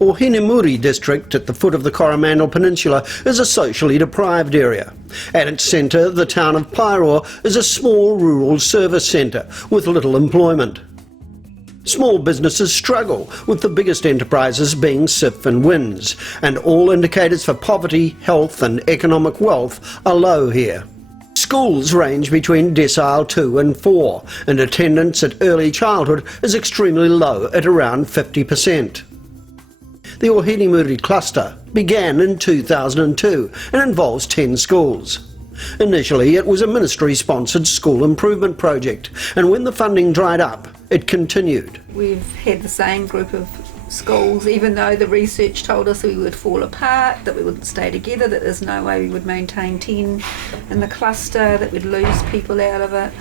Ohinemuri district at the foot of the Coromandel Peninsula is a socially deprived area. At its centre, the town of Paeroa is a small rural service centre with little employment. Small businesses struggle, with the biggest enterprises being SIF and WINS, and all indicators for poverty, health and economic wealth are low here. Schools range between decile 2 and 4, and attendance at early childhood is extremely low at around 50%. The Ohinemuri cluster began in 2002 and involves 10 schools. Initially it was a ministry-sponsored school improvement project, and when the funding dried up, it continued. We've had the same group of schools, even though the research told us we would fall apart, that we wouldn't stay together, that there's no way we would maintain 10 in the cluster, that we'd lose people out of it,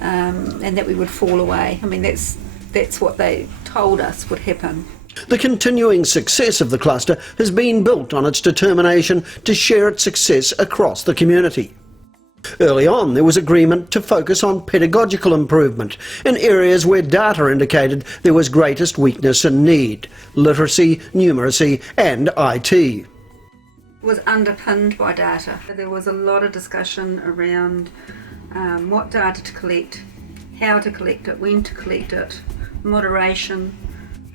and that we would fall away. I mean, that's what they told us would happen. The continuing success of the cluster has been built on its determination to share its success across the community. Early on there was agreement to focus on pedagogical improvement in areas where data indicated there was greatest weakness and need: literacy, numeracy and IT. It was underpinned by data. There was a lot of discussion around what data to collect, how to collect it, when to collect it, moderation,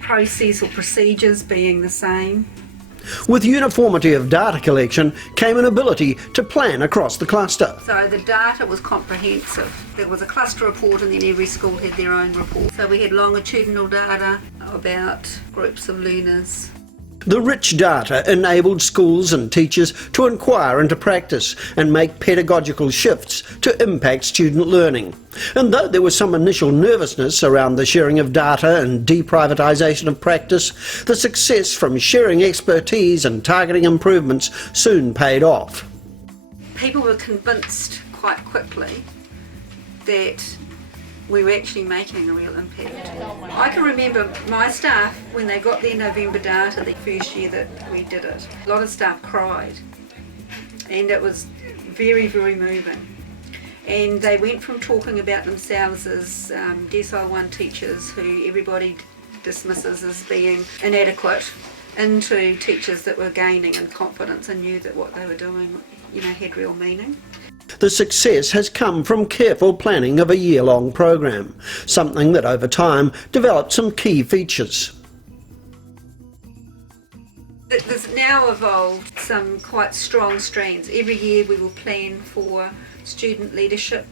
process or procedures being the same. With uniformity of data collection came an ability to plan across the cluster. So the data was comprehensive. There was a cluster report and then every school had their own report. So we had longitudinal data about groups of learners. The rich data enabled schools and teachers to inquire into practice and make pedagogical shifts to impact student learning. And though there was some initial nervousness around the sharing of data and deprivatisation of practice, the success from sharing expertise and targeting improvements soon paid off. People were convinced quite quickly that we were actually making a real impact. I can remember my staff, when they got their November data the first year that we did it, a lot of staff cried, and it was very, very moving. And they went from talking about themselves as decile 1 teachers who everybody dismisses as being inadequate, into teachers that were gaining in confidence and knew that what they were doing, had real meaning. The success has come from careful planning of a year-long program, something that over time developed some key features. There's now evolved some quite strong strands. Every year we will plan for student leadership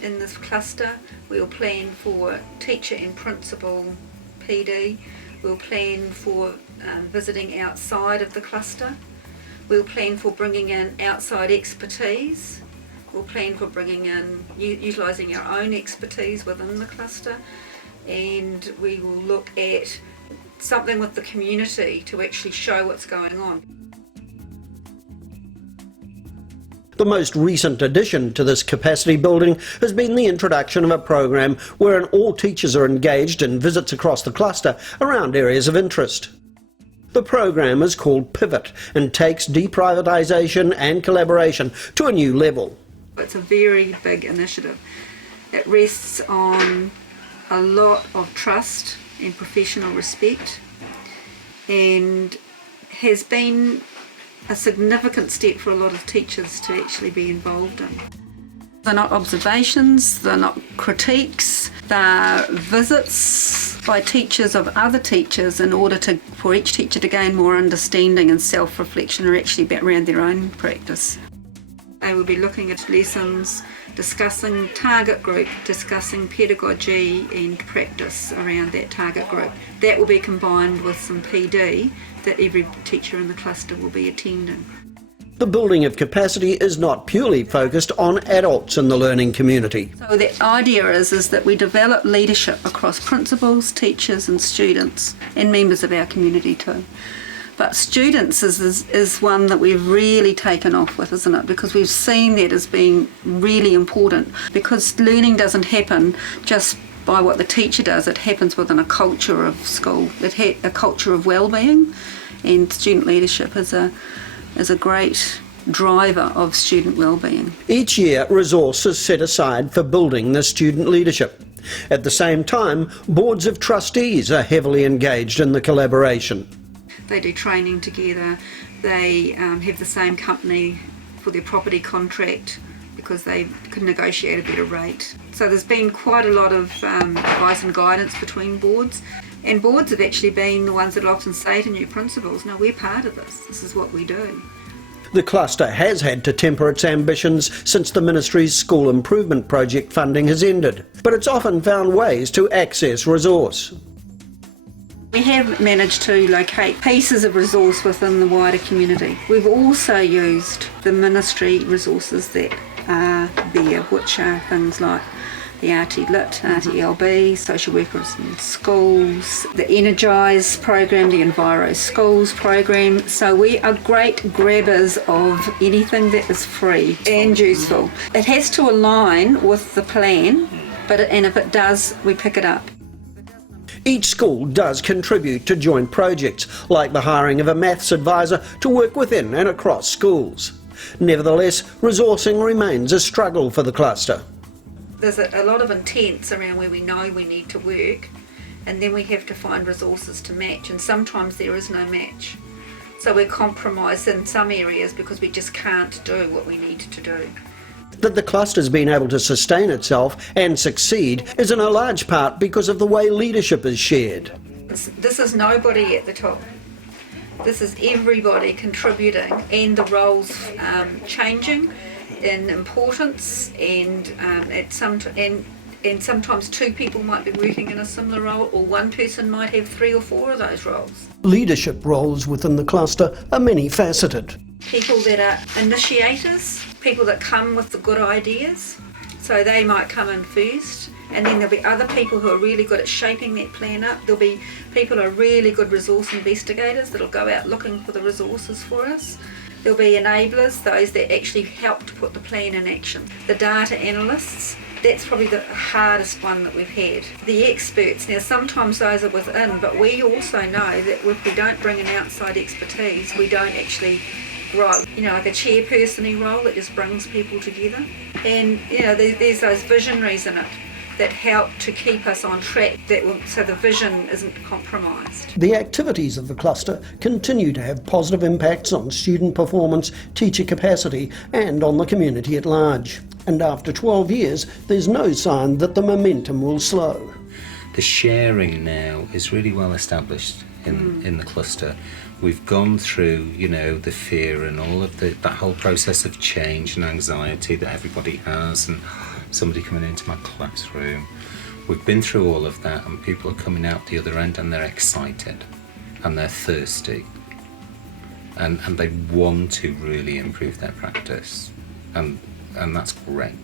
in this cluster. We'll plan for teacher and principal PD. We'll plan for visiting outside of the cluster. We'll plan for bringing in outside expertise. We'll plan for bringing in, utilising our own expertise within the cluster. And we will look at something with the community to actually show what's going on. The most recent addition to this capacity building has been the introduction of a program wherein all teachers are engaged in visits across the cluster around areas of interest. The program is called Pivot and takes deprivatisation and collaboration to a new level. It's a very big initiative. It rests on a lot of trust and professional respect, and has been a significant step for a lot of teachers to actually be involved in. They're not observations, they're not critiques, they're visits by teachers of other teachers in order for each teacher to gain more understanding and self-reflection or actually around their own practice. They will be looking at lessons, discussing target group, discussing pedagogy and practice around that target group. That will be combined with some PD that every teacher in the cluster will be attending. The building of capacity is not purely focused on adults in the learning community. So the idea is that we develop leadership across principals, teachers and students and members of our community too. But students is one that we've really taken off with, isn't it? Because we've seen that as being really important, because learning doesn't happen just by what the teacher does, it happens within a culture of school, a culture of well-being, and student leadership is a great driver of student well-being. Each year resources set aside for building the student leadership. At the same time, boards of trustees are heavily engaged in the collaboration. They do training together, they have the same company for their property contract because they can negotiate a better rate. So there's been quite a lot of advice and guidance between boards, and boards have actually been the ones that often say to new principals, no, we're part of this is what we do. The cluster has had to temper its ambitions since the Ministry's school improvement project funding has ended, but it's often found ways to access resource. We have managed to locate pieces of resource within the wider community. We've also used the ministry resources that are there, which are things like the RT Lit, RTLB, social workers in schools, the Energise program, the Enviro Schools program. So we are great grabbers of anything that is free and useful. It has to align with the plan, and if it does, we pick it up. Each school does contribute to joint projects, like the hiring of a maths advisor to work within and across schools. Nevertheless, resourcing remains a struggle for the cluster. There's a lot of intents around where we know we need to work, and then we have to find resources to match, and sometimes there is no match. So we're compromised in some areas because we just can't do what we need to do. That the cluster's been able to sustain itself and succeed is in a large part because of the way leadership is shared. This is nobody at the top. This is everybody contributing, and the roles changing in importance, and sometimes two people might be working in a similar role, or one person might have 3 or 4 of those roles. Leadership roles within the cluster are many-faceted. People that are initiators, people that come with the good ideas, so they might come in first, and then there'll be other people who are really good at shaping that plan up. There'll be people who are really good resource investigators that'll go out looking for the resources for us. There'll be enablers, those that actually help to put the plan in action. The data analysts, that's probably the hardest one that we've had. The experts, now sometimes those are within, but we also know that if we don't bring in outside expertise, we don't actually grow. You know, like a chairperson-y role that just brings people together. And, you know, there's those visionaries in it that help to keep us on track, so the vision isn't compromised. The activities of the cluster continue to have positive impacts on student performance, teacher capacity and on the community at large. And after 12 years, there's no sign that the momentum will slow. The sharing now is really well established in the cluster. We've gone through, you know, the fear and all of that whole process of change and anxiety that everybody has, and somebody coming into my classroom. We've been through all of that, and people are coming out the other end and they're excited and they're thirsty and they want to really improve their practice, and that's great.